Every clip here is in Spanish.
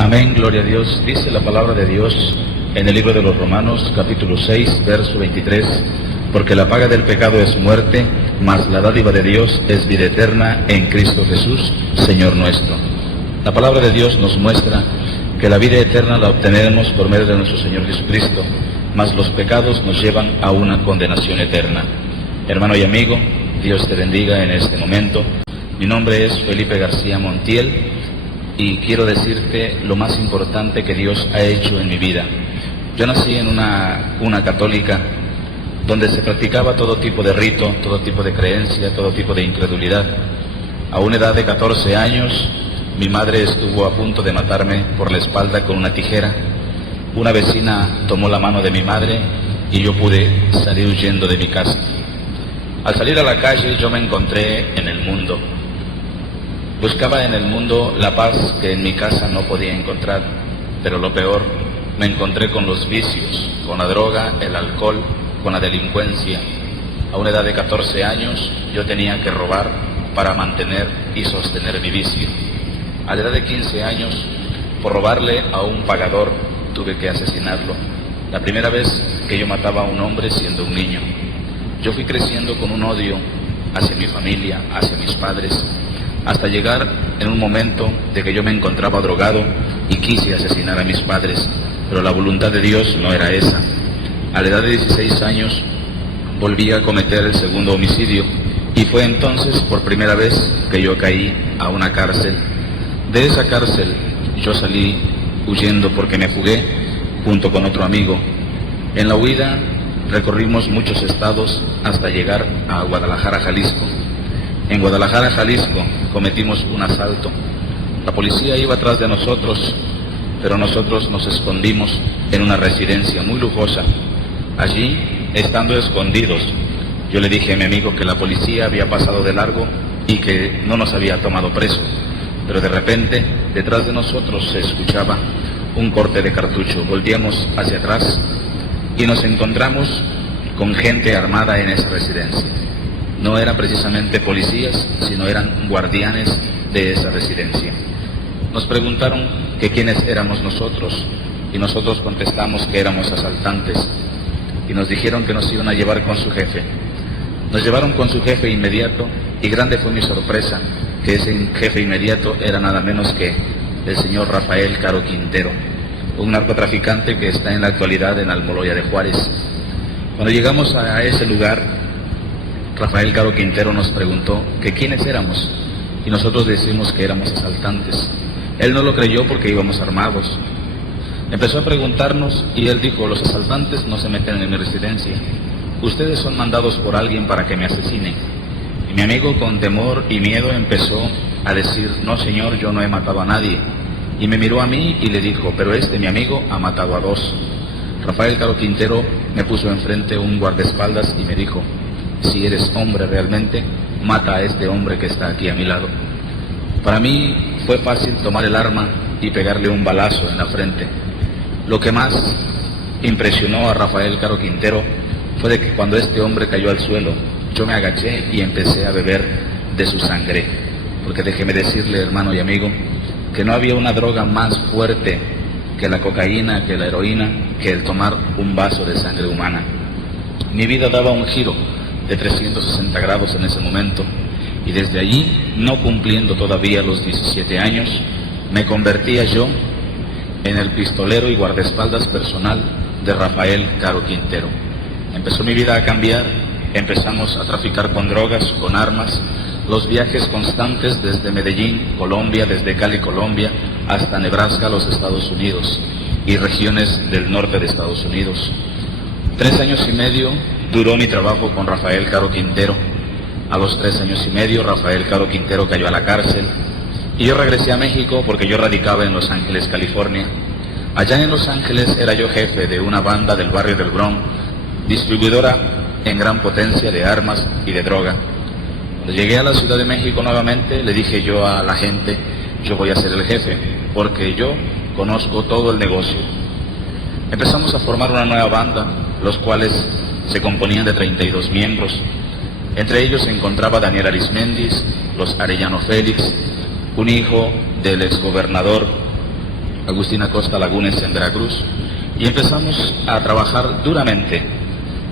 Amén, gloria a Dios. Dice la palabra de Dios en el libro de los Romanos, capítulo 6, verso 23, porque la paga del pecado es muerte, mas la dádiva de Dios es vida eterna en Cristo Jesús, Señor nuestro. La palabra de Dios nos muestra que la vida eterna la obtenemos por medio de nuestro Señor Jesucristo, mas los pecados nos llevan a una condenación eterna. Hermano y amigo, Dios te bendiga en este momento. Mi nombre es Felipe García Montiel y quiero decirte lo más importante que Dios ha hecho en mi vida. Yo nací en una católica donde se practicaba todo tipo de rito, todo tipo de creencia, todo tipo de incredulidad. A una edad de 14 años, mi madre estuvo a punto de matarme por la espalda con una tijera. Una vecina tomó la mano de mi madre y yo pude salir huyendo de mi casa. Al salir a la calle yo me encontré en el mundo. Buscaba en el mundo la paz que en mi casa no podía encontrar, pero lo peor, me encontré con los vicios, con la droga, el alcohol, con la delincuencia. A una edad de 14 años yo tenía que robar para mantener y sostener mi vicio. A la edad de 15 años, por robarle a un pagador, tuve que asesinarlo. La primera vez que yo mataba a un hombre siendo un niño. Yo fui creciendo con un odio hacia mi familia, hacia mis padres, hasta llegar en un momento de que yo me encontraba drogado y quise asesinar a mis padres, pero la voluntad de Dios no era esa. A la edad de 16 años volví a cometer el segundo homicidio y fue entonces por primera vez que yo caí a una cárcel. De esa cárcel yo salí huyendo porque me fugué junto con otro amigo. En la huida recorrimos muchos estados hasta llegar a Guadalajara, Jalisco. En Guadalajara, Jalisco, cometimos un asalto. La policía iba atrás de nosotros, pero nosotros nos escondimos en una residencia muy lujosa. Allí, estando escondidos, yo le dije a mi amigo que la policía había pasado de largo y que no nos había tomado presos. Pero de repente, detrás de nosotros se escuchaba un corte de cartucho. Volvíamos hacia atrás y nos encontramos con gente armada en esa residencia. No eran precisamente policías, sino eran guardianes de esa residencia. Nos preguntaron que quiénes éramos nosotros y nosotros contestamos que éramos asaltantes y nos dijeron que nos iban a llevar con su jefe. Nos llevaron con su jefe inmediato y grande fue mi sorpresa que ese jefe inmediato era nada menos que el señor Rafael Caro Quintero, un narcotraficante que está en la actualidad en Almoloya de Juárez. Cuando llegamos a ese lugar, Rafael Caro Quintero nos preguntó que quiénes éramos y nosotros decimos que éramos asaltantes. Él no lo creyó porque íbamos armados. Empezó a preguntarnos y él dijo: los asaltantes no se meten en mi residencia, ustedes son mandados por alguien para que me asesinen. Y mi amigo con temor y miedo empezó a decir: no señor, yo no he matado a nadie. Y me miró a mí y le dijo: pero mi amigo ha matado a dos. Rafael Caro Quintero me puso enfrente un guardaespaldas y me dijo: si eres hombre realmente, mata a este hombre que está aquí a mi lado. Para mí fue fácil tomar el arma y pegarle un balazo en la frente. Lo que más impresionó a Rafael Caro Quintero fue de que cuando este hombre cayó al suelo, yo me agaché y empecé a beber de su sangre. Porque déjeme decirle, hermano y amigo, que no había una droga más fuerte que la cocaína, que la heroína, que el tomar un vaso de sangre humana. Mi vida daba un giro de 360 grados en ese momento y desde allí, no cumpliendo todavía los 17 años, me convertía yo en el pistolero y guardaespaldas personal de Rafael Caro Quintero. Empezó mi vida a cambiar, empezamos a traficar con drogas, con armas, los viajes constantes desde Medellín, Colombia, desde Cali, Colombia, hasta Nebraska, los Estados Unidos y regiones del norte de Estados Unidos. 3 años y medio duró mi trabajo con Rafael Caro Quintero. A los 3 años y medio, Rafael Caro Quintero cayó a la cárcel y yo regresé a México porque yo radicaba en Los Ángeles, California. Allá en Los Ángeles era yo jefe de una banda del barrio del Bronx, distribuidora en gran potencia de armas y de droga. Cuando llegué a la Ciudad de México nuevamente, le dije yo a la gente: yo voy a ser el jefe porque yo conozco todo el negocio. Empezamos a formar una nueva banda, los cuales se componían de 32 miembros. Entre ellos se encontraba Daniel Arismendis, los Arellano Félix, un hijo del exgobernador Agustín Acosta Lagunes en Veracruz, y empezamos a trabajar duramente.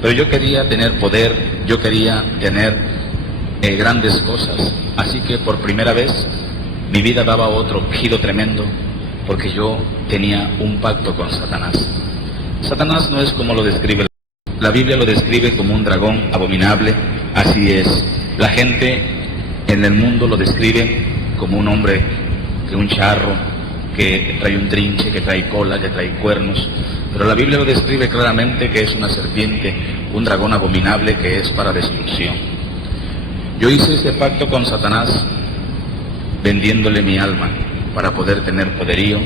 Pero yo quería tener poder, yo quería tener grandes cosas, así que por primera vez mi vida daba otro giro tremendo, porque yo tenía un pacto con Satanás. Satanás no es como lo describe la Biblia, lo describe como un dragón abominable, así es. La gente en el mundo lo describe como un hombre de un charro, que trae un trinche, que trae cola, que trae cuernos, pero la Biblia lo describe claramente que es una serpiente, un dragón abominable que es para destrucción. Yo hice ese pacto con Satanás vendiéndole mi alma para poder tener poderío.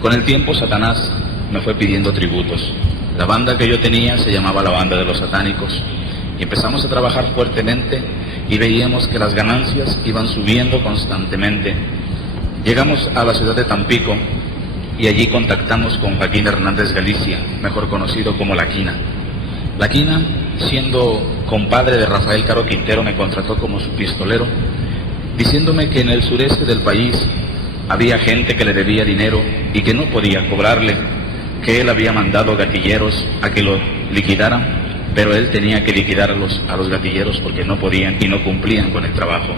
Con el tiempo Satanás me fue pidiendo tributos. La banda que yo tenía se llamaba la Banda de los Satánicos, y empezamos a trabajar fuertemente y veíamos que las ganancias iban subiendo constantemente. Llegamos a la ciudad de Tampico y allí contactamos con Joaquín Hernández Galicia, mejor conocido como La Quina. La Quina, siendo compadre de Rafael Caro Quintero, me contrató como su pistolero, diciéndome que en el sureste del país había gente que le debía dinero y que no podía cobrarle, que él había mandado gatilleros a que lo liquidaran, pero él tenía que liquidar a los gatilleros porque no podían y no cumplían con el trabajo.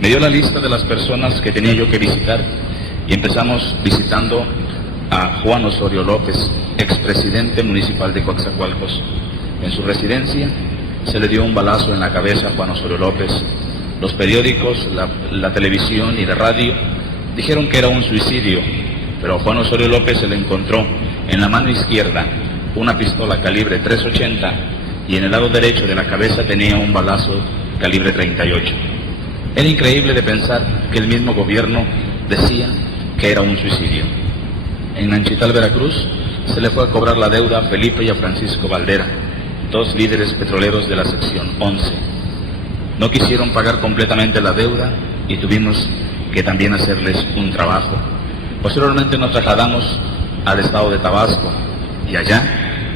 Me dio la lista de las personas que tenía yo que visitar y empezamos visitando a Juan Osorio López, expresidente municipal de Coatzacoalcos. En su residencia se le dio un balazo en la cabeza a Juan Osorio López. Los periódicos, la televisión y la radio dijeron que era un suicidio, pero a Juan Osorio López se le encontró en la mano izquierda una pistola calibre .380 y en el lado derecho de la cabeza tenía un balazo calibre .38. Era increíble de pensar que el mismo gobierno decía que era un suicidio. En Nanchital, Veracruz, se le fue a cobrar la deuda a Felipe y a Francisco Valdera, dos líderes petroleros de la sección 11. No quisieron pagar completamente la deuda y tuvimos que también hacerles un trabajo. Posteriormente nos trasladamos al estado de Tabasco y allá,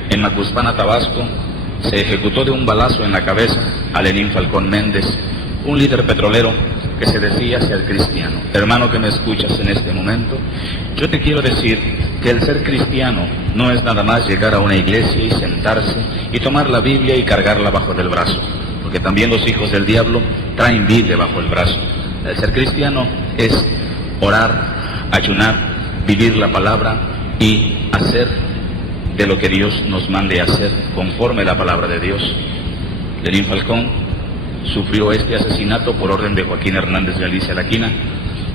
en Macuspana, Tabasco, se ejecutó de un balazo en la cabeza a Lenín Falcón Méndez, un líder petrolero que se decía ser cristiano. Hermano que me escuchas en este momento, yo te quiero decir que el ser cristiano no es nada más llegar a una iglesia y sentarse y tomar la Biblia y cargarla bajo del brazo, porque también los hijos del diablo traen Biblia bajo el brazo. El ser cristiano es orar, ayunar, vivir la palabra y hacer de lo que Dios nos mande hacer conforme a la palabra de Dios. Lenín Falcón sufrió este asesinato por orden de Joaquín Hernández Galicia La Quina.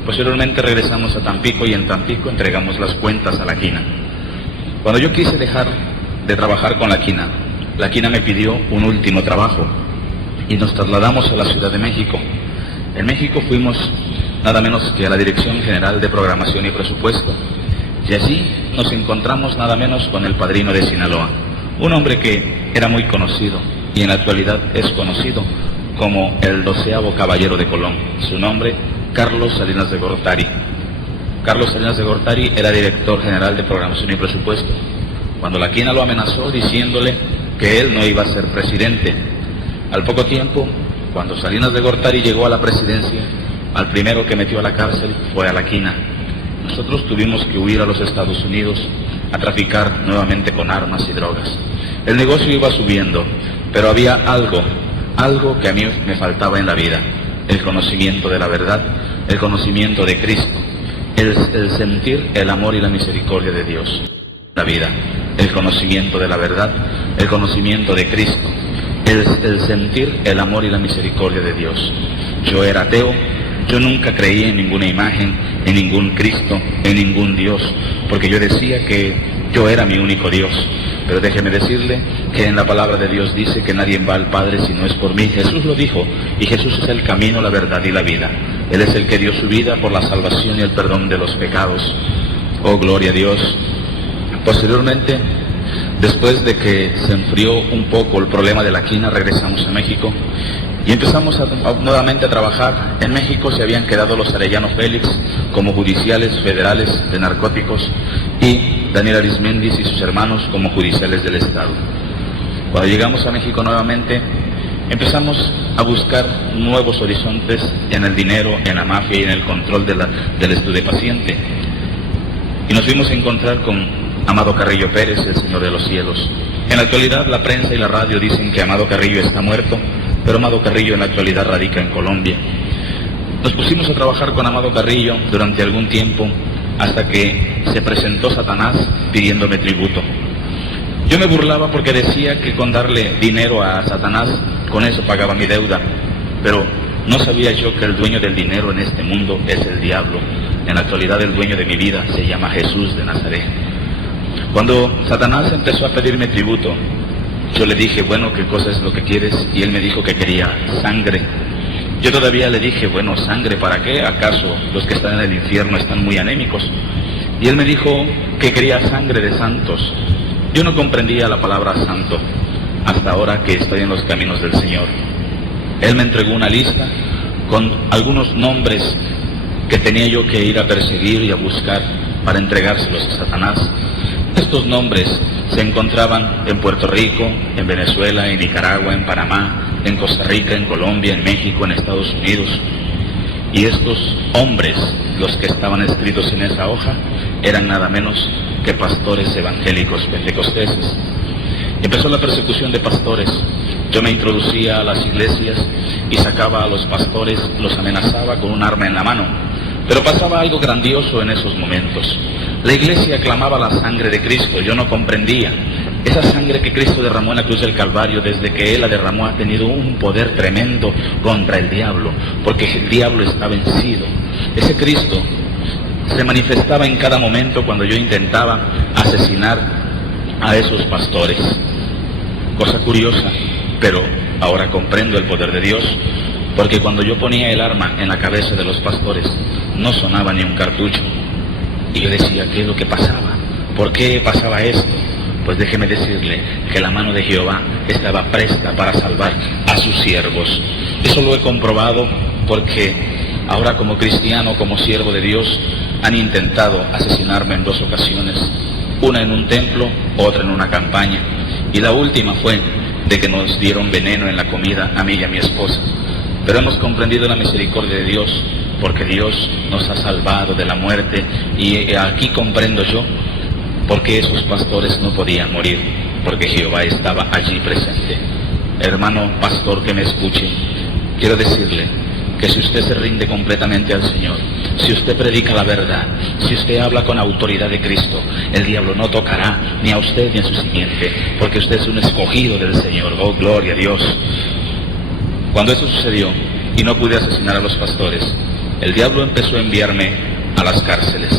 Posteriormente regresamos a Tampico y en Tampico entregamos las cuentas a La Quina. Cuando yo quise dejar de trabajar con La Quina me pidió un último trabajo y nos trasladamos a la Ciudad de México. En México fuimos nada menos que a la Dirección General de Programación y Presupuesto, y allí nos encontramos nada menos con el padrino de Sinaloa, un hombre que era muy conocido y en la actualidad es conocido como el 12º caballero de Colón. Su nombre, Carlos Salinas de Gortari. Carlos Salinas de Gortari era director general de Programación y Presupuesto. Cuando La Quina lo amenazó diciéndole que él no iba a ser presidente, al poco tiempo, cuando Salinas de Gortari llegó a la presidencia, al primero que metió a la cárcel fue a La Quina. Nosotros tuvimos que huir a los Estados Unidos a traficar nuevamente con armas y drogas. El negocio iba subiendo, pero había algo que a mí me faltaba en la vida: el conocimiento de la verdad, el conocimiento de Cristo, el sentir el amor y la misericordia de Dios. La vida, el conocimiento de la verdad, el conocimiento de Cristo, el sentir el amor y la misericordia de Dios. Yo era ateo, yo nunca creí en ninguna imagen, en ningún Cristo, en ningún Dios, porque yo decía que yo era mi único Dios. Pero déjeme decirle que en la palabra de Dios dice que nadie va al Padre si no es por mí. Jesús lo dijo, y Jesús es el camino, la verdad y la vida. Él es el que dio su vida por la salvación y el perdón de los pecados. Oh, gloria a Dios. Posteriormente, después de que se enfrió un poco el problema de La Quina, regresamos a México y empezamos nuevamente a trabajar. En México se habían quedado los Arellano Félix como judiciales federales de narcóticos y Daniel Arismendis y sus hermanos como judiciales del Estado. Cuando llegamos a México nuevamente, empezamos a buscar nuevos horizontes en el dinero, en la mafia y en el control del estupefaciente. y nos fuimos a encontrar con Amado Carrillo Pérez, el Señor de los Cielos. En la actualidad la prensa y la radio dicen que Amado Carrillo está muerto, pero Amado Carrillo en la actualidad radica en Colombia. Nos pusimos a trabajar con Amado Carrillo durante algún tiempo, hasta que se presentó Satanás pidiéndome tributo. Yo me burlaba porque decía que con darle dinero a Satanás, con eso pagaba mi deuda, pero no sabía yo que el dueño del dinero en este mundo es el diablo. En la actualidad el dueño de mi vida se llama Jesús de Nazaret. Cuando Satanás empezó a pedirme tributo, yo le dije, bueno, ¿qué cosa es lo que quieres? Y él me dijo que quería sangre. Yo todavía le dije, bueno, ¿sangre para qué? ¿Acaso los que están en el infierno están muy anémicos? Y él me dijo que quería sangre de santos. Yo no comprendía la palabra santo hasta ahora que estoy en los caminos del Señor. Él me entregó una lista con algunos nombres que tenía yo que ir a perseguir y a buscar para entregárselos a Satanás. Estos nombres se encontraban en Puerto Rico, en Venezuela, en Nicaragua, en Panamá, en Costa Rica, en Colombia, en México, en Estados Unidos. Y estos hombres, los que estaban escritos en esa hoja, eran nada menos que pastores evangélicos pentecosteses. Empezó la persecución de pastores. Yo me introducía a las iglesias y sacaba a los pastores, los amenazaba con un arma en la mano. Pero pasaba algo grandioso en esos momentos. La iglesia clamaba la sangre de Cristo. Yo no comprendía. Esa sangre que Cristo derramó en la cruz del Calvario, desde que Él la derramó, ha tenido un poder tremendo contra el diablo, porque el diablo está vencido. Ese Cristo se manifestaba en cada momento cuando yo intentaba asesinar a esos pastores. Cosa curiosa, pero ahora comprendo el poder de Dios, porque cuando yo ponía el arma en la cabeza de los pastores, no sonaba ni un cartucho. Y yo decía, ¿qué es lo que pasaba? ¿Por qué pasaba esto? Pues déjeme decirle que la mano de Jehová estaba presta para salvar a sus siervos. Eso lo he comprobado porque ahora como cristiano, como siervo de Dios, han intentado asesinarme en 2 ocasiones. Una en un templo, otra en una campaña. Y la última fue de que nos dieron veneno en la comida a mí y a mi esposa. Pero hemos comprendido la misericordia de Dios, porque Dios nos ha salvado de la muerte. Y aquí comprendo yo por qué esos pastores no podían morir, porque Jehová estaba allí presente. Hermano pastor que me escuche, quiero decirle que si usted se rinde completamente al Señor, si usted predica la verdad, si usted habla con autoridad de Cristo, el diablo no tocará ni a usted ni a su simiente, porque usted es un escogido del Señor. Oh, gloria a Dios. Cuando eso sucedió y no pude asesinar a los pastores, el diablo empezó a enviarme a las cárceles.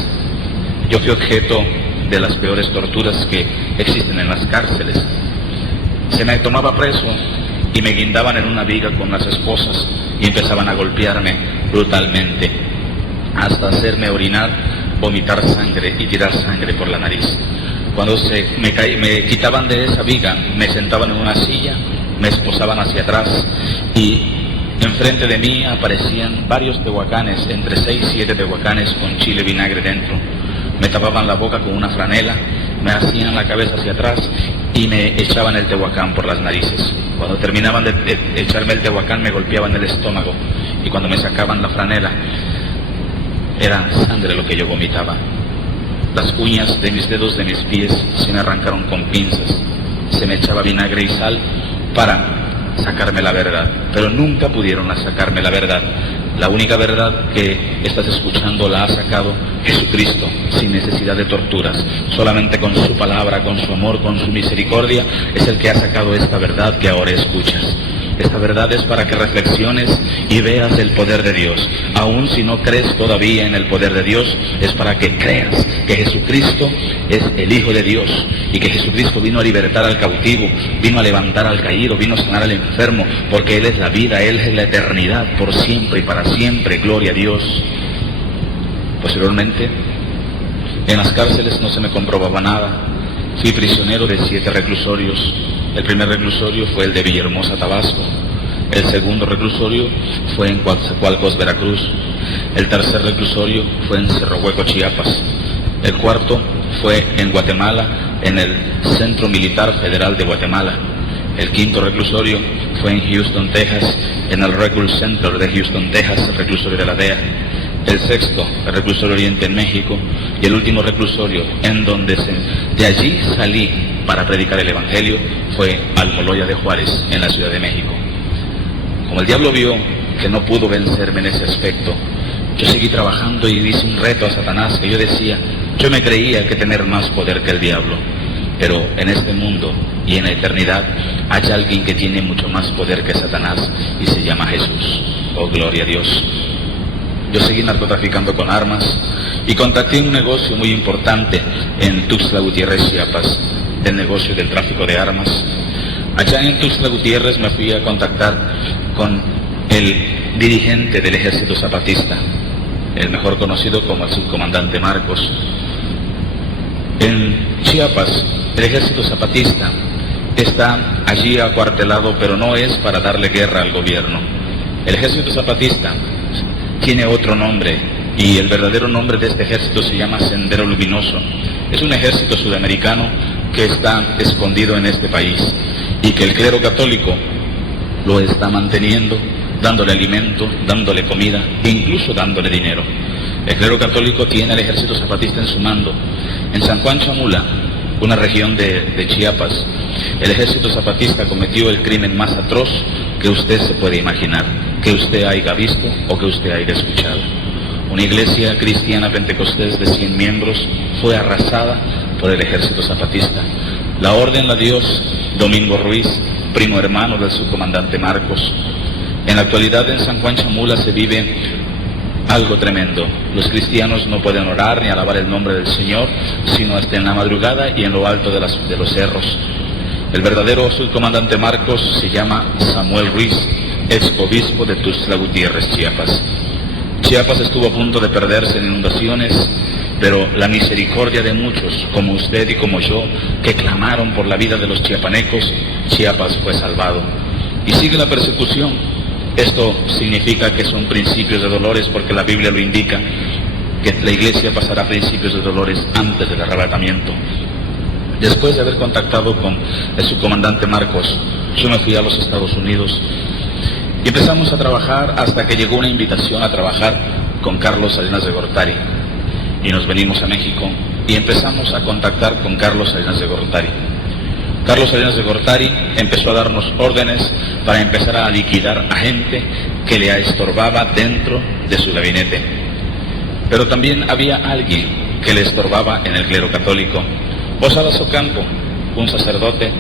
Yo fui objeto de las peores torturas que existen en las cárceles. Se me tomaba preso y me guindaban en una viga con las esposas y empezaban a golpearme brutalmente hasta hacerme orinar, vomitar sangre y tirar sangre por la nariz. Cuando me quitaban de esa viga, me sentaban en una silla, me esposaban hacia atrás y enfrente de mí aparecían varios tehuacanes, entre 6 y 7 tehuacanes con chile vinagre dentro. Me tapaban la boca con una franela, me hacían la cabeza hacia atrás y me echaban el tehuacán por las narices. Cuando terminaban de echarme el tehuacán me golpeaban el estómago, y cuando me sacaban la franela era sangre lo que yo vomitaba. Las uñas de mis dedos de mis pies se me arrancaron con pinzas. Se me echaba vinagre y sal para sacarme la verdad, pero nunca pudieron sacarme la verdad. La única verdad que estás escuchando la ha sacado Jesucristo, sin necesidad de torturas. Solamente con su palabra, con su amor, con su misericordia, es el que ha sacado esta verdad que ahora escuchas. Esta verdad es para que reflexiones y veas el poder de Dios. Aun si no crees todavía en el poder de Dios, es para que creas que Jesucristo es el Hijo de Dios y que Jesucristo vino a libertar al cautivo, vino a levantar al caído, vino a sanar al enfermo, porque Él es la vida, Él es la eternidad por siempre y para siempre. Gloria a Dios. Posteriormente, en las cárceles no se me comprobaba nada. Fui prisionero de 7 reclusorios. El primer reclusorio fue el de Villahermosa, Tabasco. El segundo reclusorio fue en Coatzacoalcos, Veracruz. El tercer reclusorio fue en Cerro Hueco, Chiapas. El cuarto fue en Guatemala, en el Centro Militar Federal de Guatemala. El quinto reclusorio fue en Houston, Texas, en el Reclusion Center de Houston, Texas, el reclusorio de la DEA. el sexto reclusorio Oriente en México y el último reclusorio en donde de allí salí para predicar el Evangelio fue Almoloya de Juárez, en la Ciudad de México. Como el diablo vio que no pudo vencerme en ese aspecto, yo seguí trabajando y hice un reto a Satanás que yo decía, yo me creía que tener más poder que el diablo, pero en este mundo y en la eternidad hay alguien que tiene mucho más poder que Satanás y se llama Jesús. Oh, gloria a Dios. Yo seguí narcotraficando con armas y contacté un negocio muy importante en Tuxtla Gutiérrez, Chiapas, el negocio del tráfico de armas. Allá en Tuxtla Gutiérrez me fui a contactar con el dirigente del Ejército Zapatista, el mejor conocido como el subcomandante Marcos. En Chiapas, el Ejército Zapatista está allí acuartelado, pero no es para darle guerra al gobierno. El Ejército Zapatista tiene otro nombre, y el verdadero nombre de este ejército se llama Sendero Luminoso. Es un ejército sudamericano que está escondido en este país y que el clero católico lo está manteniendo, dándole alimento, dándole comida e incluso dándole dinero. El clero católico tiene al Ejército Zapatista en su mando. En San Juan Chamula, una región de Chiapas, el Ejército Zapatista cometió el crimen más atroz que usted se puede imaginar, que usted haya visto o que usted haya escuchado. Una iglesia cristiana pentecostés de 100 miembros fue arrasada por el Ejército Zapatista. La orden la dio Domingo Ruiz, primo hermano del subcomandante Marcos. En la actualidad en San Juan Chamula se vive algo tremendo. Los cristianos no pueden orar ni alabar el nombre del Señor, sino hasta en la madrugada y en lo alto de los cerros. El verdadero subcomandante Marcos se llama Samuel Ruiz, ex-obispo de Tuxtla Gutiérrez, Chiapas. Chiapas estuvo a punto de perderse en inundaciones, pero la misericordia de muchos, como usted y como yo, que clamaron por la vida de los chiapanecos, Chiapas fue salvado. Y sigue la persecución. Esto significa que son principios de dolores, porque la Biblia lo indica, que la iglesia pasará principios de dolores antes del arrebatamiento. Después de haber contactado con el subcomandante Marcos, yo me fui a los Estados Unidos y empezamos a trabajar hasta que llegó una invitación a trabajar con Carlos Salinas de Gortari. Y nos venimos a México y empezamos a contactar con Carlos Salinas de Gortari. Carlos Salinas de Gortari empezó a darnos órdenes para empezar a liquidar a gente que le estorbaba dentro de su gabinete. Pero también había alguien que le estorbaba en el clero católico. Posadas Ocampo, un sacerdote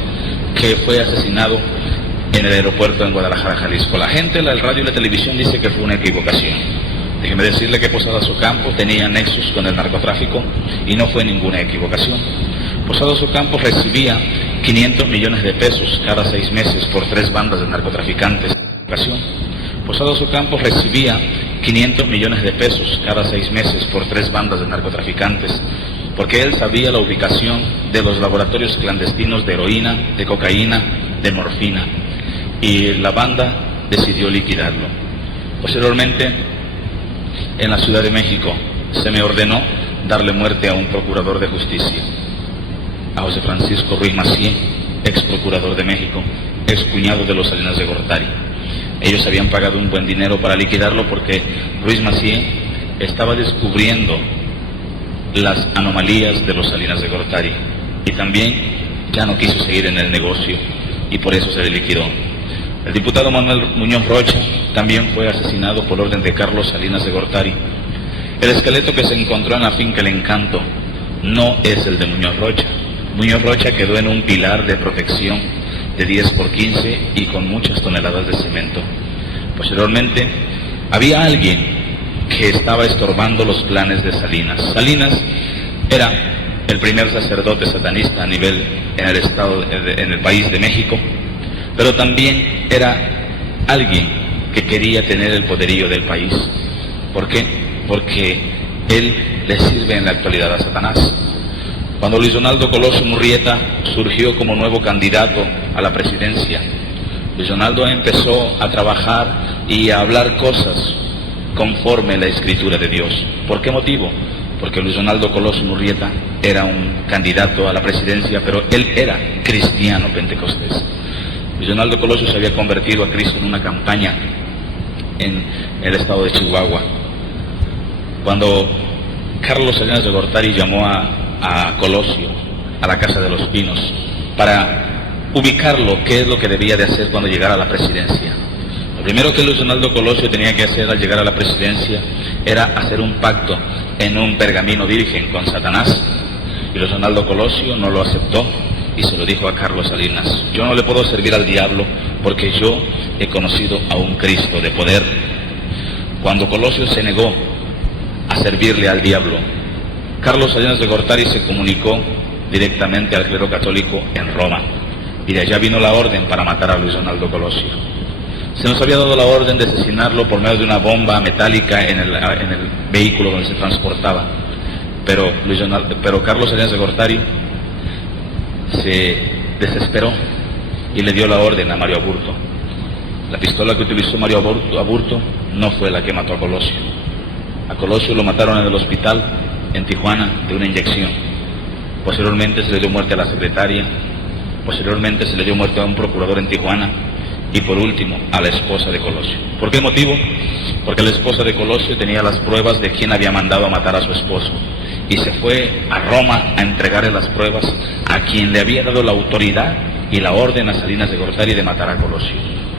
que fue asesinado en el aeropuerto en Guadalajara, Jalisco. La gente, el radio y la televisión dice que fue una equivocación. Déjeme decirle que Posadas Ocampo tenía nexos con el narcotráfico y no fue ninguna equivocación. Posadas Ocampo recibía 500 millones de pesos cada 6 meses por 3 bandas de narcotraficantes. Posadas Ocampo recibía 500 millones de pesos cada 6 meses por 3 bandas de narcotraficantes, porque él sabía la ubicación de los laboratorios clandestinos de heroína, de cocaína, de morfina, y la banda decidió liquidarlo. Posteriormente, en la Ciudad de México, se me ordenó darle muerte a un procurador de justicia, a José Francisco Ruiz Massieu, ex procurador de México, ex cuñado de los Salinas de Gortari. Ellos habían pagado un buen dinero para liquidarlo porque Ruiz Massieu estaba descubriendo las anomalías de los Salinas de Gortari y también ya no quiso seguir en el negocio y por eso se le liquidó. El diputado Manuel Muñoz Rocha también fue asesinado por orden de Carlos Salinas de Gortari. El esqueleto que se encontró en la finca El Encanto no es el de Muñoz Rocha. Muñoz Rocha quedó en un pilar de protección de 10 por 15 y con muchas toneladas de cemento. Posteriormente, había alguien que estaba estorbando los planes de Salinas. Salinas era el primer sacerdote satanista a nivel en el país de México, pero también era alguien que quería tener el poderío del país. ¿Por qué? Porque él le sirve en la actualidad a Satanás. Cuando Luis Donaldo Colosio Murrieta surgió como nuevo candidato a la presidencia, Luis Donaldo empezó a trabajar y a hablar cosas conforme a la escritura de Dios. ¿Por qué motivo? Porque Luis Donaldo Colosio Murrieta era un candidato a la presidencia, pero él era cristiano pentecostés. Luis Donaldo Colosio se había convertido a Cristo en una campaña en el estado de Chihuahua. Cuando Carlos Salinas de Gortari llamó a Colosio a la Casa de los Pinos para ubicarlo, qué es lo que debía de hacer cuando llegara a la presidencia. Lo primero que Luis Donaldo Colosio tenía que hacer al llegar a la presidencia era hacer un pacto en un pergamino virgen con Satanás. Y Luis Donaldo Colosio no lo aceptó y se lo dijo a Carlos Salinas: yo no le puedo servir al diablo porque yo he conocido a un Cristo de poder. Cuando Colosio se negó a servirle al diablo, Carlos Salinas de Gortari se comunicó directamente al clero católico en Roma, y de allá vino la orden para matar a Luis Donaldo Colosio. Se nos había dado la orden de asesinarlo por medio de una bomba metálica en el vehículo donde se transportaba, pero Carlos Salinas de Gortari se desesperó y le dio la orden a Mario Aburto. La pistola que utilizó Mario Aburto no fue la que mató a Colosio. A Colosio lo mataron en el hospital en Tijuana de una inyección. Posteriormente se le dio muerte a la secretaria, posteriormente se le dio muerte a un procurador en Tijuana y por último a la esposa de Colosio. ¿Por qué motivo? Porque la esposa de Colosio tenía las pruebas de quién había mandado a matar a su esposo y se fue a Roma a entregarle las pruebas a quien le había dado la autoridad y la orden a Salinas de Gortari de matar a Colosio.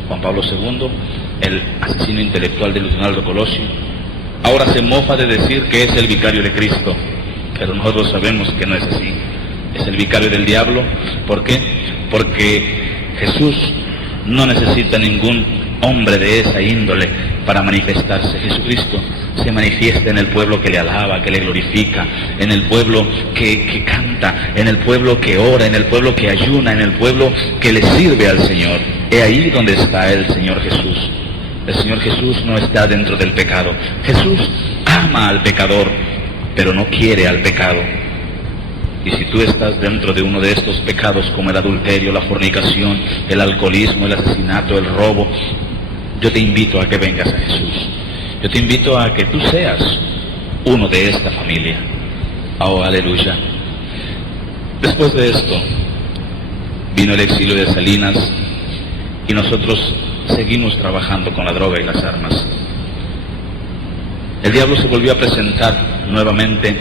Juan Pablo II, el asesino intelectual de Luis Donaldo Colosio, ahora se mofa de decir que es el vicario de Cristo, pero nosotros sabemos que no es así. Es el vicario del diablo. ¿Por qué? Porque Jesús no necesita ningún hombre de esa índole para manifestarse. Jesucristo se manifiesta en el pueblo que le alaba, que le glorifica, en el pueblo que canta, en el pueblo que ora, en el pueblo que ayuna, en el pueblo que le sirve al Señor. He ahí donde está el Señor Jesús. El Señor Jesús no está dentro del pecado. Jesús ama al pecador, pero no quiere al pecado. Y si tú estás dentro de uno de estos pecados como el adulterio, la fornicación, el alcoholismo, el asesinato, el robo, yo te invito a que vengas a Jesús. Yo te invito a que tú seas uno de esta familia. Oh, aleluya. Después de esto, vino el exilio de Salinas y nosotros seguimos trabajando con la droga y las armas. El diablo se volvió a presentar nuevamente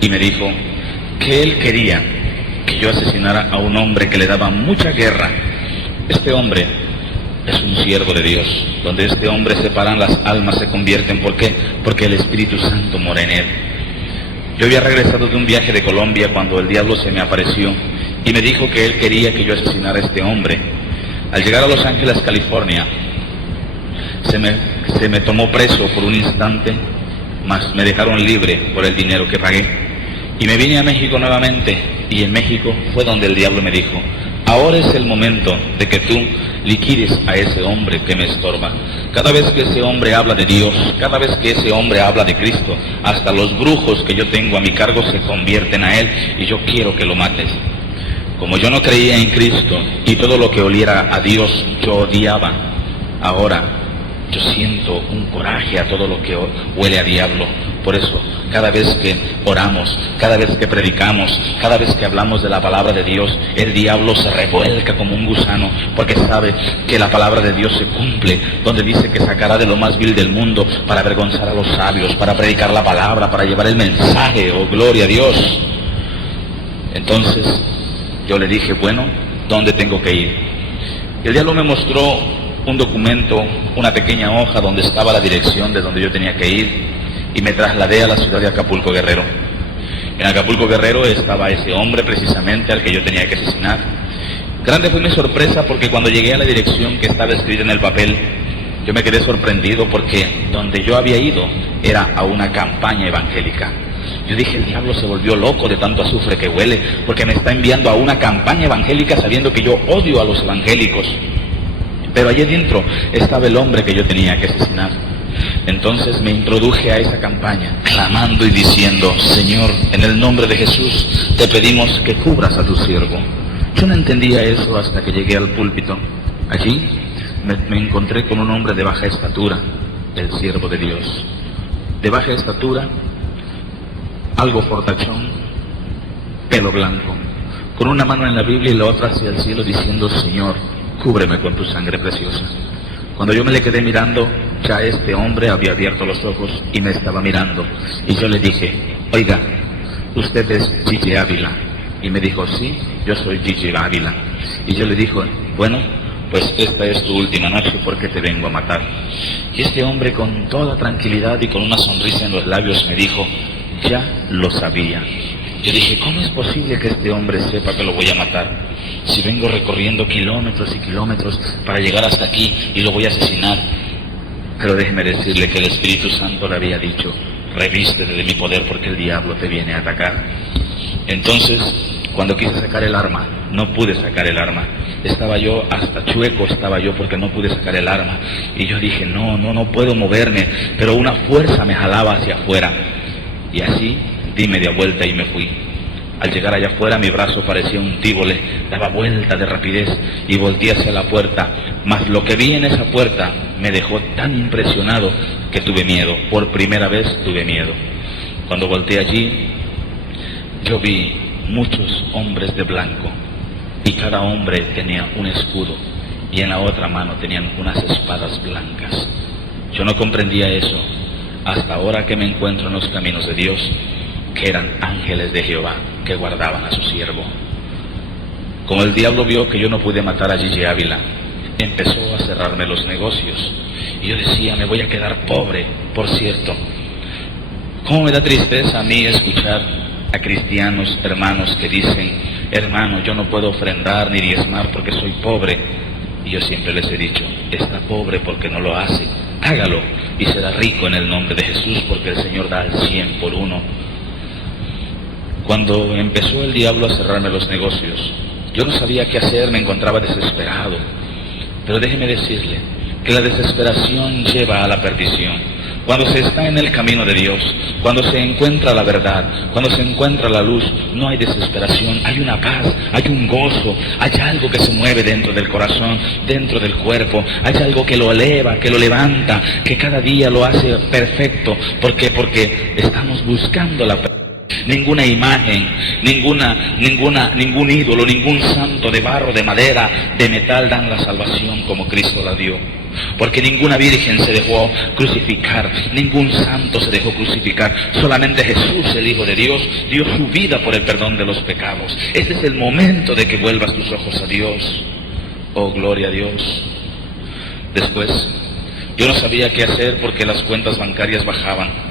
y me dijo que él quería que yo asesinara a un hombre que le daba mucha guerra. Este hombre es un siervo de Dios. Donde este hombre se paran, las almas se convierten. ¿Por qué? Porque el Espíritu Santo mora en él. Yo había regresado de un viaje de Colombia cuando el diablo se me apareció y me dijo que él quería que yo asesinara a este hombre. Al llegar a Los Ángeles, California, se me tomó preso por un instante, mas me dejaron libre por el dinero que pagué. Y me vine a México nuevamente, y en México fue donde el diablo me dijo: ahora es el momento de que tú liquides a ese hombre que me estorba. Cada vez que ese hombre habla de Dios, cada vez que ese hombre habla de Cristo, hasta los brujos que yo tengo a mi cargo se convierten a él, y yo quiero que lo mates. Como yo no creía en Cristo y todo lo que oliera a Dios yo odiaba, ahora yo siento un coraje a todo lo que huele a diablo. Por eso, cada vez que oramos, cada vez que predicamos, cada vez que hablamos de la palabra de Dios, el diablo se revuelca como un gusano, porque sabe que la palabra de Dios se cumple, donde dice que sacará de lo más vil del mundo para avergonzar a los sabios, para predicar la palabra, para llevar el mensaje. Oh, gloria a Dios. Entonces yo le dije: bueno, ¿dónde tengo que ir? Y el diablo me mostró un documento, una pequeña hoja donde estaba la dirección de donde yo tenía que ir, y me trasladé a la ciudad de Acapulco, Guerrero. En Acapulco, Guerrero estaba ese hombre precisamente al que yo tenía que asesinar. Grande fue mi sorpresa, porque cuando llegué a la dirección que estaba escrita en el papel, yo me quedé sorprendido, porque donde yo había ido era a una campaña evangélica. Yo dije: el diablo se volvió loco de tanto azufre que huele, porque me está enviando a una campaña evangélica sabiendo que yo odio a los evangélicos. Pero allí dentro estaba el hombre que yo tenía que asesinar. Entonces me introduje a esa campaña, clamando y diciendo: Señor, en el nombre de Jesús, te pedimos que cubras a tu siervo. Yo no entendía eso hasta que llegué al púlpito. Allí me encontré con un hombre de baja estatura, el siervo de Dios. De baja estatura, algo fortachón, pelo blanco, con una mano en la Biblia y la otra hacia el cielo, diciendo: Señor, cúbreme con tu sangre preciosa. Cuando yo me le quedé mirando, Ya este hombre había abierto los ojos y me estaba mirando. Y yo le dije, oiga, ¿usted es Gigi Ávila? Y me dijo, sí, yo soy Gigi Ávila. Y yo le dije, bueno, pues esta es tu última noche porque te vengo a matar. Y este hombre con toda tranquilidad y con una sonrisa en los labios me dijo, ya lo sabía. Yo dije, ¿cómo es posible que este hombre sepa que lo voy a matar? Si vengo recorriendo kilómetros y kilómetros para llegar hasta aquí y lo voy a asesinar. Pero déjeme decirle que el Espíritu Santo le había dicho, revístete de mi poder porque el diablo te viene a atacar. Entonces, cuando quise sacar el arma, no pude sacar el arma. Estaba yo, hasta chueco estaba yo porque no pude sacar el arma. Y yo dije, no puedo moverme, pero una fuerza me jalaba hacia afuera. Y así di media vuelta y me fui. Al llegar allá afuera mi brazo parecía un tívole, daba vuelta de rapidez y volteé hacia la puerta. Mas lo que vi en esa puerta me dejó tan impresionado que tuve miedo. Por primera vez tuve miedo. Cuando volteé allí, yo vi muchos hombres de blanco y cada hombre tenía un escudo y en la otra mano tenían unas espadas blancas. Yo no comprendía eso hasta ahora que me encuentro en los caminos de Dios, que eran ángeles de Jehová que guardaban a su siervo. Como el diablo vio que yo no pude matar a Gigi Ávila, empezó a cerrarme los negocios y yo decía, me voy a quedar pobre. Por cierto, cómo me da tristeza a mí escuchar a cristianos, hermanos que dicen, hermano, yo no puedo ofrendar ni diezmar porque soy pobre. Y yo siempre les he dicho, está pobre porque no lo hace, hágalo y será rico en el nombre de Jesús porque el Señor da al 100 por uno. Cuando empezó el diablo a cerrarme los negocios, yo no sabía qué hacer, me encontraba desesperado. Pero déjeme decirle que la desesperación lleva a la perdición. Cuando se está en el camino de Dios, cuando se encuentra la verdad, cuando se encuentra la luz, no hay desesperación, hay una paz, hay un gozo, hay algo que se mueve dentro del corazón, dentro del cuerpo, hay algo que lo eleva, que lo levanta, que cada día lo hace perfecto. ¿Por qué? Porque estamos buscando la perfección. Ninguna imagen, ningún ídolo, ningún santo de barro, de madera, de metal dan la salvación como Cristo la dio. Porque ninguna virgen se dejó crucificar, ningún santo se dejó crucificar. Solamente Jesús, el Hijo de Dios, dio su vida por el perdón de los pecados. Este es el momento de que vuelvas tus ojos a Dios. Oh, gloria a Dios. Después, yo no sabía qué hacer porque las cuentas bancarias bajaban.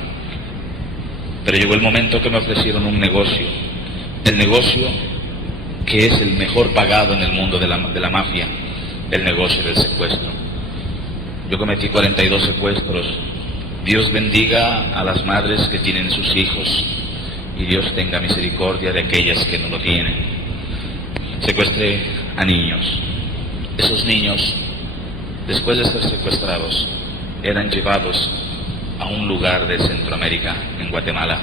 Pero llegó el momento que me ofrecieron un negocio, el negocio que es el mejor pagado en el mundo de la mafia, el negocio del secuestro. Yo cometí 42 secuestros. Dios bendiga a las madres que tienen sus hijos y Dios tenga misericordia de aquellas que no lo tienen. Secuestré a niños. Esos niños, después de ser secuestrados, eran llevados a un lugar de Centroamérica, en Guatemala.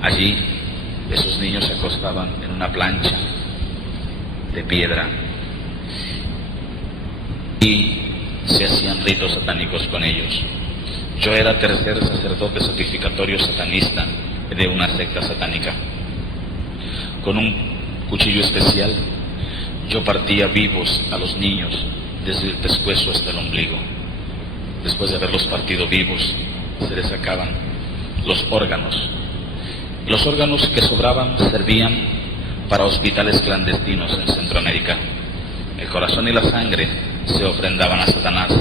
Allí, esos niños se acostaban en una plancha de piedra y se hacían ritos satánicos con ellos. Yo era tercer sacerdote sacrificatorio satanista de una secta satánica. Con un cuchillo especial, yo partía vivos a los niños desde el pescuezo hasta el ombligo. Después de haberlos partido vivos, se les sacaban los órganos. Los órganos que sobraban servían para hospitales clandestinos en Centroamérica. El corazón y la sangre se ofrendaban a Satanás.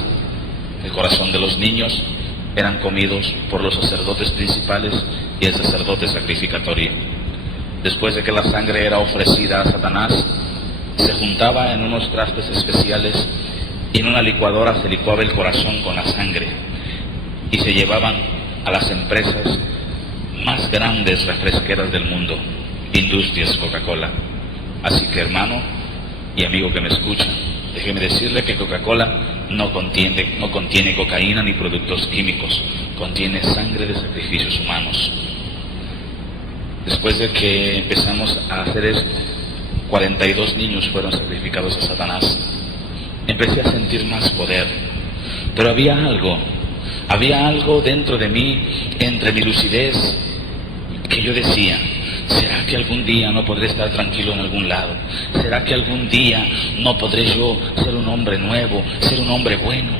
El corazón de los niños eran comidos por los sacerdotes principales y el sacerdote sacrificatorio. Después de que la sangre era ofrecida a Satanás, se juntaba en unos trastes especiales y en una licuadora se licuaba el corazón con la sangre y se llevaban a las empresas más grandes refresqueras del mundo, Industrias Coca-Cola. Así que, hermano y amigo que me escucha, déjeme decirle que Coca-Cola no contiene cocaína ni productos químicos, contiene sangre de sacrificios humanos. Después de que empezamos a hacer esto, 42 niños fueron sacrificados a Satanás. Empecé a sentir más poder, pero había algo dentro de mí, entre mi lucidez, que yo decía, ¿será que algún día no podré estar tranquilo en algún lado? ¿Será que algún día no podré yo ser un hombre nuevo, ser un hombre bueno?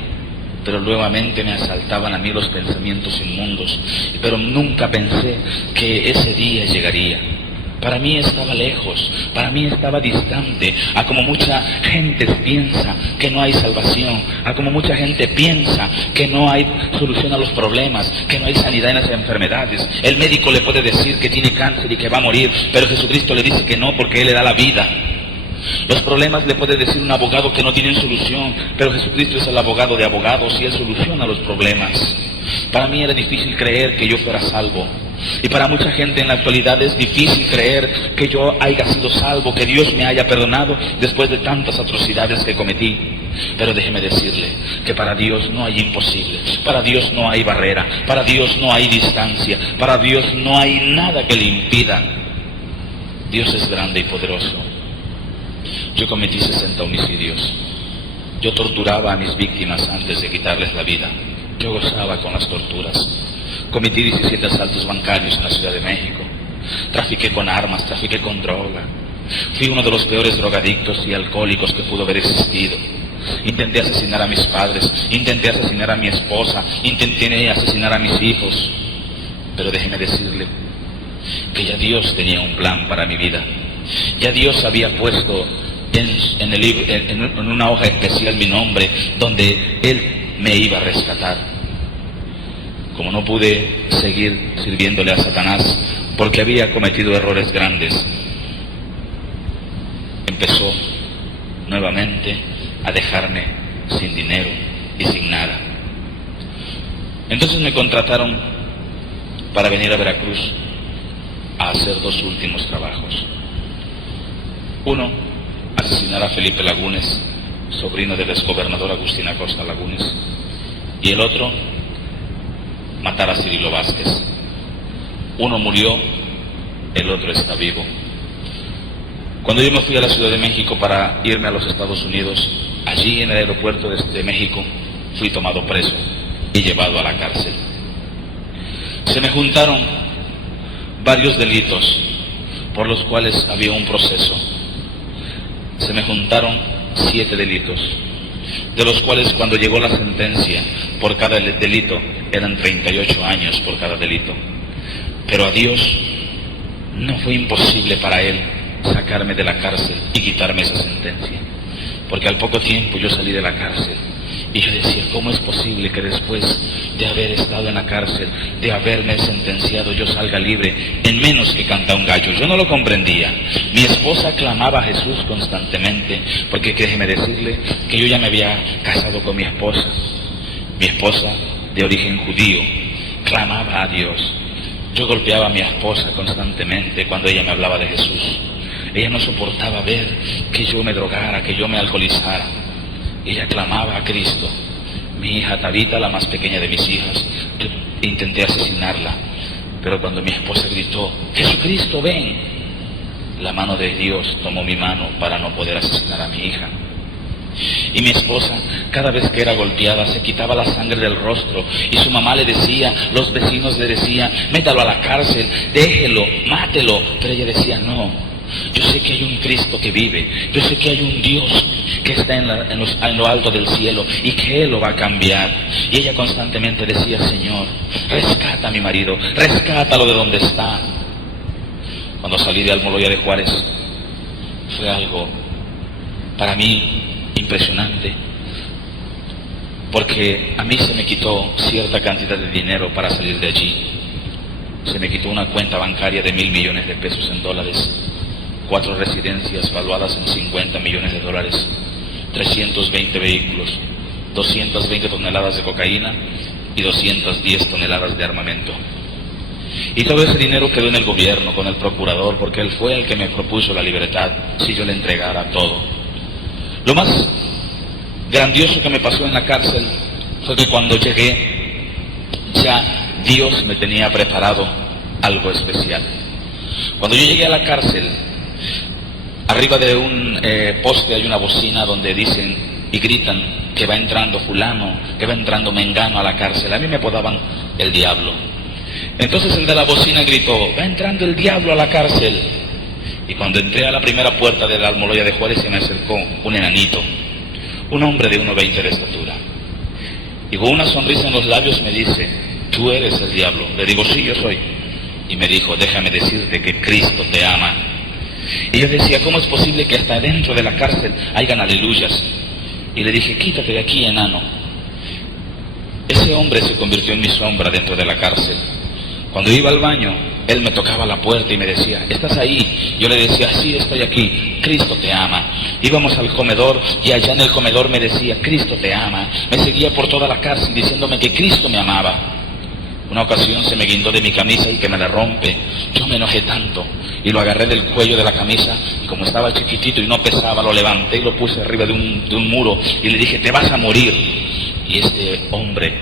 pero nuevamente me asaltaban a mí los pensamientos inmundos. Pero nunca pensé que ese día llegaría. Para mí estaba lejos, para mí estaba distante, a como mucha gente piensa que no hay salvación, a como mucha gente piensa que no hay solución a los problemas, que no hay sanidad en las enfermedades. El médico le puede decir que tiene cáncer y que va a morir, pero Jesucristo le dice que no, porque Él le da la vida. Los problemas le puede decir un abogado que no tienen solución, pero Jesucristo es el abogado de abogados y Él soluciona los problemas. Para mí era difícil creer que yo fuera salvo. Y para mucha gente en la actualidad es difícil creer que yo haya sido salvo, que Dios me haya perdonado después de tantas atrocidades que cometí. Pero déjeme decirle que para Dios no hay imposible, para Dios no hay barrera, para Dios no hay distancia, para Dios no hay nada que le impida. Dios es grande y poderoso. Yo cometí 60 homicidios. Yo torturaba a mis víctimas antes de quitarles la vida. Yo gozaba con las torturas. Cometí 17 asaltos bancarios en la Ciudad de México. Trafiqué con armas, trafiqué con droga. Fui uno de los peores drogadictos y alcohólicos que pudo haber existido. Intenté asesinar a mis padres, intenté asesinar a mi esposa, intenté asesinar a mis hijos. Pero déjeme decirle que ya Dios tenía un plan para mi vida. Ya Dios había puesto en una hoja especial mi nombre, donde Él me iba a rescatar. Como no pude seguir sirviéndole a Satanás porque había cometido errores grandes, empezó nuevamente a dejarme sin dinero y sin nada. Entonces me contrataron para venir a Veracruz a hacer 2 últimos trabajos. Uno, asesinar a Felipe Lagunes, sobrino del exgobernador Agustín Acosta Lagunes, y el otro, matar a Cirilo Vázquez. Uno murió, el otro está vivo. Cuando yo me fui a la Ciudad de México para irme a los Estados Unidos, allí en el aeropuerto de México, fui tomado preso y llevado a la cárcel. Se me juntaron varios delitos por los cuales había un proceso. Se me juntaron 7 delitos, de los cuales cuando llegó la sentencia por cada delito eran 38 años por cada delito. Pero a Dios no fue imposible para Él sacarme de la cárcel y quitarme esa sentencia, porque al poco tiempo yo salí de la cárcel y yo decía, ¿cómo es posible que después de haber estado en la cárcel, de haberme sentenciado, yo salga libre en menos que canta un gallo? Yo no lo comprendía. Mi esposa clamaba a Jesús constantemente, porque déjeme decirle que yo ya me había casado con mi esposa. Mi esposa, de origen judío, clamaba a Dios. Yo golpeaba a mi esposa constantemente cuando ella me hablaba de Jesús. Ella no soportaba ver que yo me drogara, que yo me alcoholizara. Ella clamaba a Cristo. Mi hija Tabita, la más pequeña de mis hijas, yo intenté asesinarla, pero cuando mi esposa gritó, Jesucristo, ven, la mano de Dios tomó mi mano para no poder asesinar a mi hija. Y mi esposa, cada vez que era golpeada, se quitaba la sangre del rostro, y su mamá le decía, los vecinos le decían, métalo a la cárcel, déjelo, mátelo. Pero ella decía, no, yo sé que hay un Cristo que vive, yo sé que hay un Dios que está en lo alto del cielo y que Él lo va a cambiar. Y ella constantemente decía, Señor, rescata a mi marido, rescátalo de donde está. Cuando salí de Almoloya de Juárez, fue algo para mí impresionante, porque a mí se me quitó cierta cantidad de dinero para salir de allí. Se me quitó una cuenta bancaria de $1,000 millones de pesos en dólares, 4 residencias valuadas en $50 millones, 320 vehículos, 220 toneladas de cocaína y 210 toneladas de armamento. Y todo ese dinero quedó en el gobierno, con el procurador, porque él fue el que me propuso la libertad si yo le entregara todo. Lo más grandioso que me pasó en la cárcel fue que cuando llegué, ya Dios me tenía preparado algo especial. Cuando yo llegué a la cárcel, arriba de un poste hay una bocina donde dicen y gritan que va entrando fulano, que va entrando mengano a la cárcel. A mí me apodaban el diablo. Entonces el de la bocina gritó, va entrando el diablo a la cárcel. Y cuando entré a la primera puerta de la Almoloya de Juárez, se me acercó un enanito, un hombre de 1,20 de estatura. Y con una sonrisa en los labios me dice, tú eres el diablo. Le digo, sí, yo soy. Y me dijo, déjame decirte que Cristo te ama. Y yo decía, ¿cómo es posible que hasta dentro de la cárcel hayan aleluyas? Y le dije, quítate de aquí, enano. Ese hombre se convirtió en mi sombra dentro de la cárcel. Cuando iba al baño, él me tocaba la puerta y me decía, ¿estás ahí? Yo le decía, sí, estoy aquí, Cristo te ama. Íbamos al comedor y allá en el comedor me decía, Cristo te ama. Me seguía por toda la cárcel diciéndome que Cristo me amaba. Una ocasión se me guindó de mi camisa y que me la rompe. Yo me enojé tanto y lo agarré del cuello de la camisa y como estaba chiquitito y no pesaba, lo levanté y lo puse arriba de un muro y le dije, te vas a morir. Y este hombre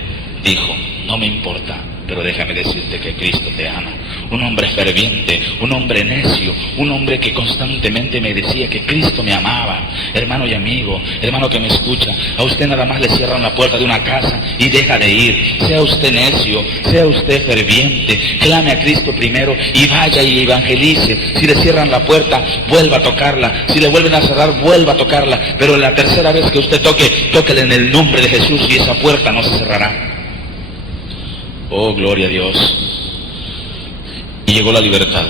dijo, no me importa, pero déjame decirte que Cristo te ama. Un hombre ferviente, un hombre necio, un hombre que constantemente me decía que Cristo me amaba. Hermano y amigo, hermano que me escucha, a usted nada más le cierran la puerta de una casa y deja de ir. Sea usted necio, sea usted ferviente, clame a Cristo primero y vaya y evangelice. Si le cierran la puerta, vuelva a tocarla. Si le vuelven a cerrar, vuelva a tocarla. Pero la tercera vez que usted toque, tóquele en el nombre de Jesús y esa puerta no se cerrará. Oh, gloria a Dios. Y llegó la libertad.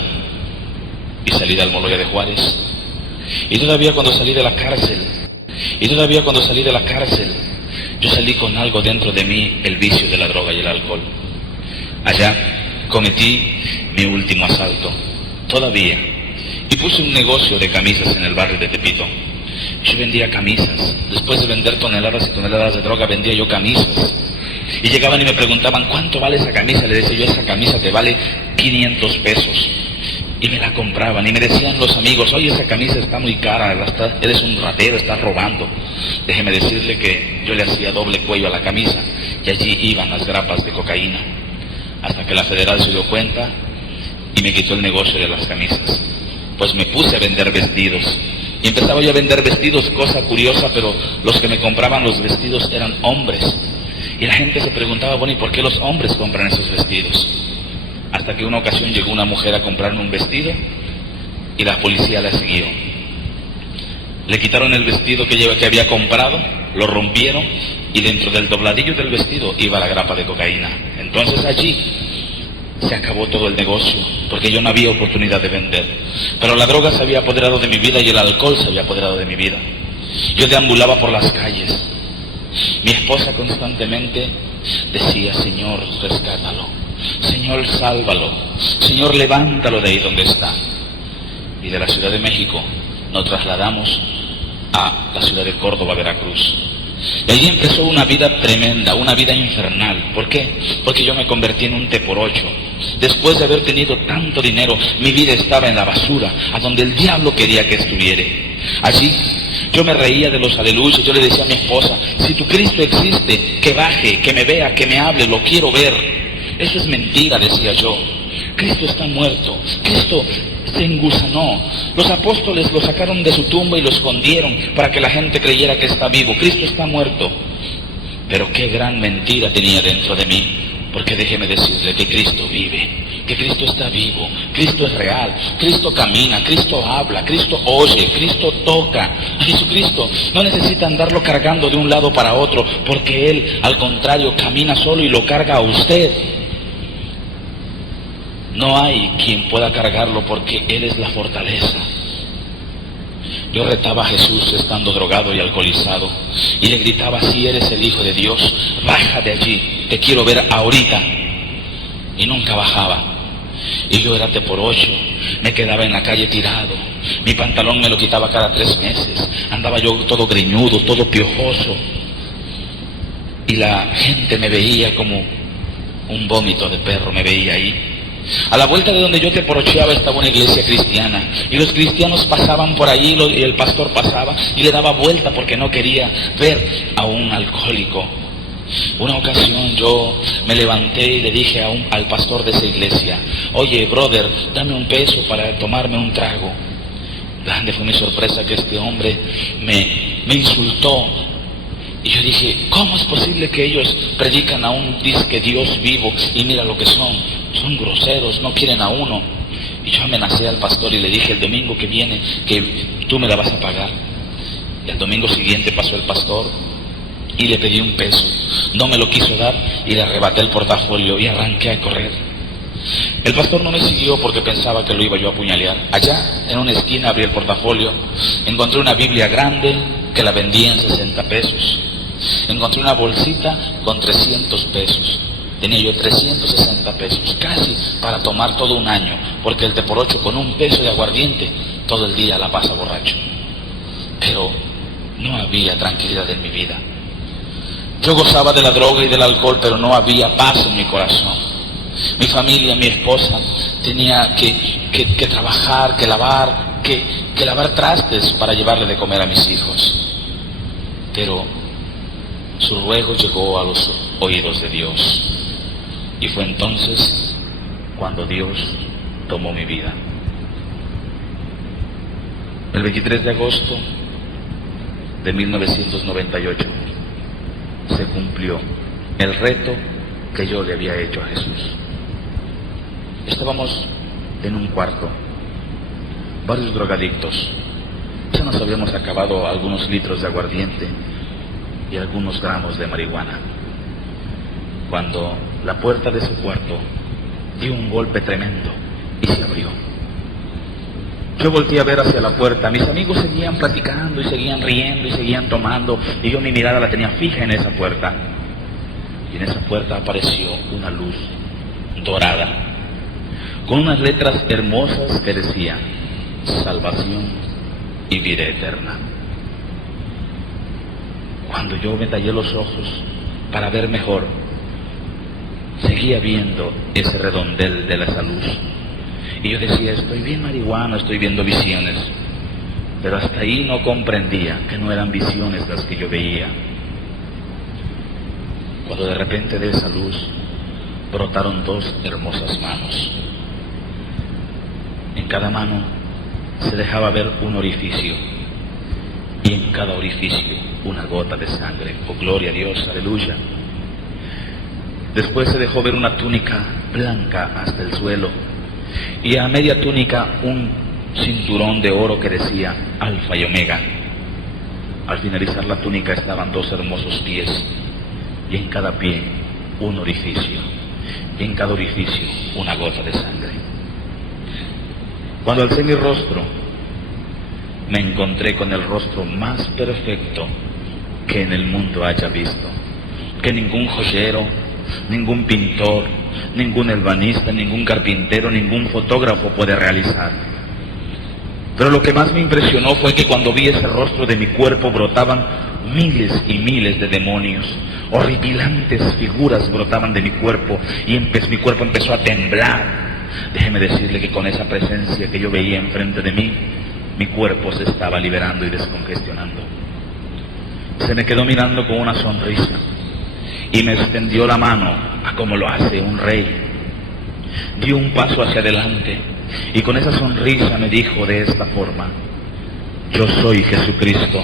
Y salí de Almoloya de Juárez. Y todavía cuando salí de la cárcel, yo salí con algo dentro de mí, el vicio de la droga y el alcohol. Allá cometí mi último asalto, todavía. Y puse un negocio de camisas en el barrio de Tepito. Yo vendía camisas. Después de vender toneladas y toneladas de droga, vendía yo camisas. Y llegaban y me preguntaban, ¿cuánto vale esa camisa? Le decía yo, esa camisa te vale 500 pesos. Y me la compraban. Y me decían los amigos, oye, esa camisa está muy cara, eres un ratero, estás robando. Déjeme decirle que yo le hacía doble cuello a la camisa y allí iban las grapas de cocaína. Hasta que la federal se dio cuenta y me quitó el negocio de las camisas. Pues me puse a vender vestidos. Y empezaba yo a vender vestidos, cosa curiosa, pero los que me compraban los vestidos eran hombres. Y la gente se preguntaba, bueno, ¿y por qué los hombres compran esos vestidos? Hasta que una ocasión llegó una mujer a comprarme un vestido y la policía la siguió. Le quitaron el vestido que había comprado, lo rompieron y dentro del dobladillo del vestido iba la grapa de cocaína. Entonces allí se acabó todo el negocio, porque yo no había oportunidad de vender. Pero la droga se había apoderado de mi vida y el alcohol se había apoderado de mi vida. Yo deambulaba por las calles. Mi esposa constantemente decía, Señor, rescátalo, Señor, sálvalo, Señor, levántalo de ahí donde está. Y de la Ciudad de México nos trasladamos a la ciudad de Córdoba, Veracruz. Y allí empezó una vida tremenda, una vida infernal. ¿Por qué? Porque yo me convertí en un T por 8. Después de haber tenido tanto dinero, mi vida estaba en la basura, a donde el diablo quería que estuviera. Allí yo me reía de los aleluyas. Yo le decía a mi esposa, si tu Cristo existe, que baje, que me vea, que me hable, lo quiero ver. Eso es mentira, decía yo. Cristo está muerto, Cristo se engusanó. Los apóstoles lo sacaron de su tumba y lo escondieron para que la gente creyera que está vivo. Cristo está muerto. Pero qué gran mentira tenía dentro de mí, porque déjeme decirle que Cristo vive, que Cristo está vivo, Cristo es real, Cristo camina, Cristo habla, Cristo oye, Cristo toca. A Jesucristo no necesita andarlo cargando de un lado para otro, porque Él, al contrario, camina solo y lo carga a usted. No hay quien pueda cargarlo porque Él es la fortaleza. Yo retaba a Jesús estando drogado y alcoholizado y le gritaba, si eres el Hijo de Dios, baja de allí, te quiero ver ahorita. Y nunca bajaba. Y yo era T por 8, me quedaba en la calle tirado, mi pantalón me lo quitaba cada 3 meses, andaba yo todo greñudo, todo piojoso. Y la gente me veía como un vómito de perro, me veía ahí. A la vuelta de donde yo te porocheaba estaba una iglesia cristiana y los cristianos pasaban por ahí y el pastor pasaba y le daba vuelta porque no quería ver a un alcohólico. Una ocasión yo me levanté y le dije al pastor de esa iglesia, oye, brother, dame un peso para tomarme un trago. Grande fue mi sorpresa que este hombre me insultó. Y yo dije, ¿cómo es posible que ellos predican a un disque Dios vivo y mira lo que son groseros, no quieren a uno? Y yo amenacé al pastor y le dije, el domingo que viene, que tú me la vas a pagar. Y el domingo siguiente pasó el pastor y le pedí un peso. No me lo quiso dar y le arrebaté el portafolio y arranqué a correr. El pastor no me siguió porque pensaba que lo iba yo a apuñalear. Allá, en una esquina, abrí el portafolio, encontré una Biblia grande que la vendía en 60 pesos. Encontré una bolsita con 300 pesos. Tenía yo 360 pesos, casi para tomar todo un año, porque el T/8 con un peso de aguardiente todo el día la pasa borracho. Pero no había tranquilidad en mi vida. Yo gozaba de la droga y del alcohol, pero no había paz en mi corazón. Mi familia, mi esposa, tenía que trabajar, que lavar trastes para llevarle de comer a mis hijos. Pero su ruego llegó a los oídos de Dios. Y fue entonces cuando Dios tomó mi vida. El 23 de agosto de 1998 se cumplió el reto que yo le había hecho a Jesús. Estábamos en un cuarto, varios drogadictos. Ya nos habíamos acabado algunos litros de aguardiente y algunos gramos de marihuana, cuando la puerta de ese cuarto dio un golpe tremendo y se abrió. Yo volteé a ver hacia la puerta. Mis amigos seguían platicando y seguían riendo y seguían tomando, y yo mi mirada la tenía fija en esa puerta. Y en esa puerta apareció una luz dorada, con unas letras hermosas que decían: salvación y vida eterna. Cuando yo me tallé los ojos para ver mejor, seguía viendo ese redondel de esa luz. Y yo decía: estoy bien marihuana, estoy viendo visiones. Pero hasta ahí no comprendía que no eran visiones las que yo veía. Cuando de repente de esa luz brotaron dos hermosas manos. En cada mano se dejaba ver un orificio, y en cada orificio una gota de sangre. Oh, gloria a Dios, aleluya. Después se dejó ver una túnica blanca hasta el suelo, y a media túnica un cinturón de oro que decía Alfa y Omega. Al finalizar la túnica estaban dos hermosos pies, y en cada pie un orificio, y en cada orificio una gota de sangre. Cuando alcé mi rostro, me encontré con el rostro más perfecto que en el mundo haya visto, que ningún joyero, ningún pintor, ningún ebanista, ningún carpintero, ningún fotógrafo puede realizar. Pero lo que más me impresionó fue que cuando vi ese rostro de mi cuerpo brotaban miles y miles de demonios. Horripilantes figuras brotaban de mi cuerpo y mi cuerpo empezó a temblar. Déjeme decirle que con esa presencia que yo veía enfrente de mí, mi cuerpo se estaba liberando y descongestionando. Se me quedó mirando con una sonrisa y me extendió la mano a como lo hace un rey. Dio un paso hacia adelante y con esa sonrisa me dijo de esta forma: yo soy Jesucristo,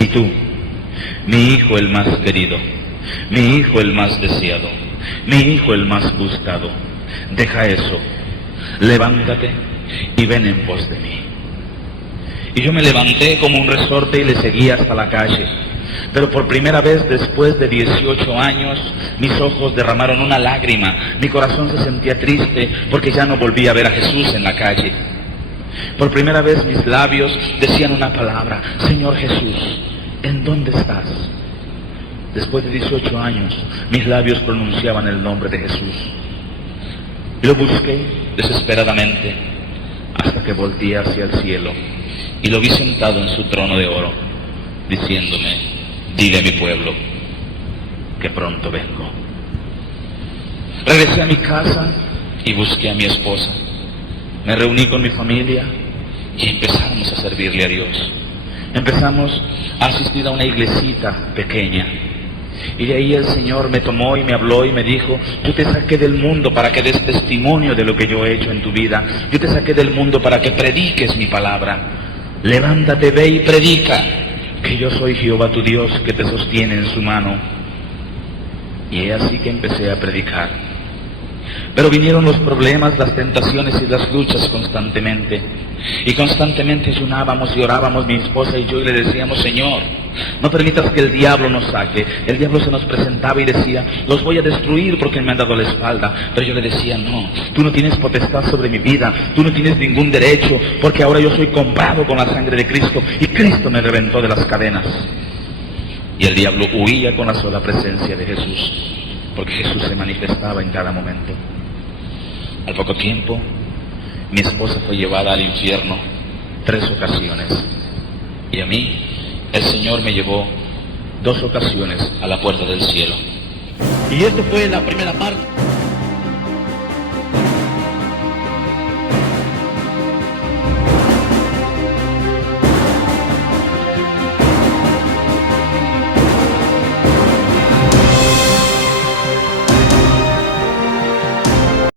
y tú, mi hijo el más querido, mi hijo el más deseado, mi hijo el más buscado. Deja eso, levántate y ven en pos de mí. Y yo me levanté como un resorte y le seguí hasta la calle. Pero por primera vez después de 18 años, mis ojos derramaron una lágrima. Mi corazón se sentía triste porque ya no volví a ver a Jesús en la calle. Por primera vez mis labios decían una palabra: Señor Jesús, ¿en dónde estás? Después de 18 años, mis labios pronunciaban el nombre de Jesús. Lo busqué desesperadamente hasta que volteé hacia el cielo y lo vi sentado en su trono de oro, diciéndome: dile a mi pueblo que pronto vengo. Regresé a mi casa y busqué a mi esposa. Me reuní con mi familia y empezamos a servirle a Dios. Empezamos a asistir a una iglesita pequeña. Y de ahí el Señor me tomó y me habló y me dijo: yo te saqué del mundo para que des testimonio de lo que yo he hecho en tu vida. Yo te saqué del mundo para que prediques mi palabra. Levántate, ve y predica que yo soy Jehová tu Dios, que te sostiene en su mano. Y es así que empecé a predicar. Pero vinieron los problemas, las tentaciones y las luchas constantemente. Y constantemente ayunábamos y orábamos mi esposa y yo, y le decíamos: Señor, No permitas que el diablo nos saque. El diablo se nos presentaba y decía, los voy a destruir porque me han dado la espalda. Pero yo le decía, no, tú no tienes potestad sobre mi vida, tú no tienes ningún derecho, porque ahora yo soy comprado con la sangre de Cristo y Cristo me reventó de las cadenas. Y el diablo huía con la sola presencia de Jesús, porque Jesús se manifestaba en cada momento. Al poco tiempo, mi esposa fue llevada al infierno 3 ocasiones. Y a mí, el Señor me llevó 2 ocasiones a la puerta del cielo. Y esto fue la primera parte.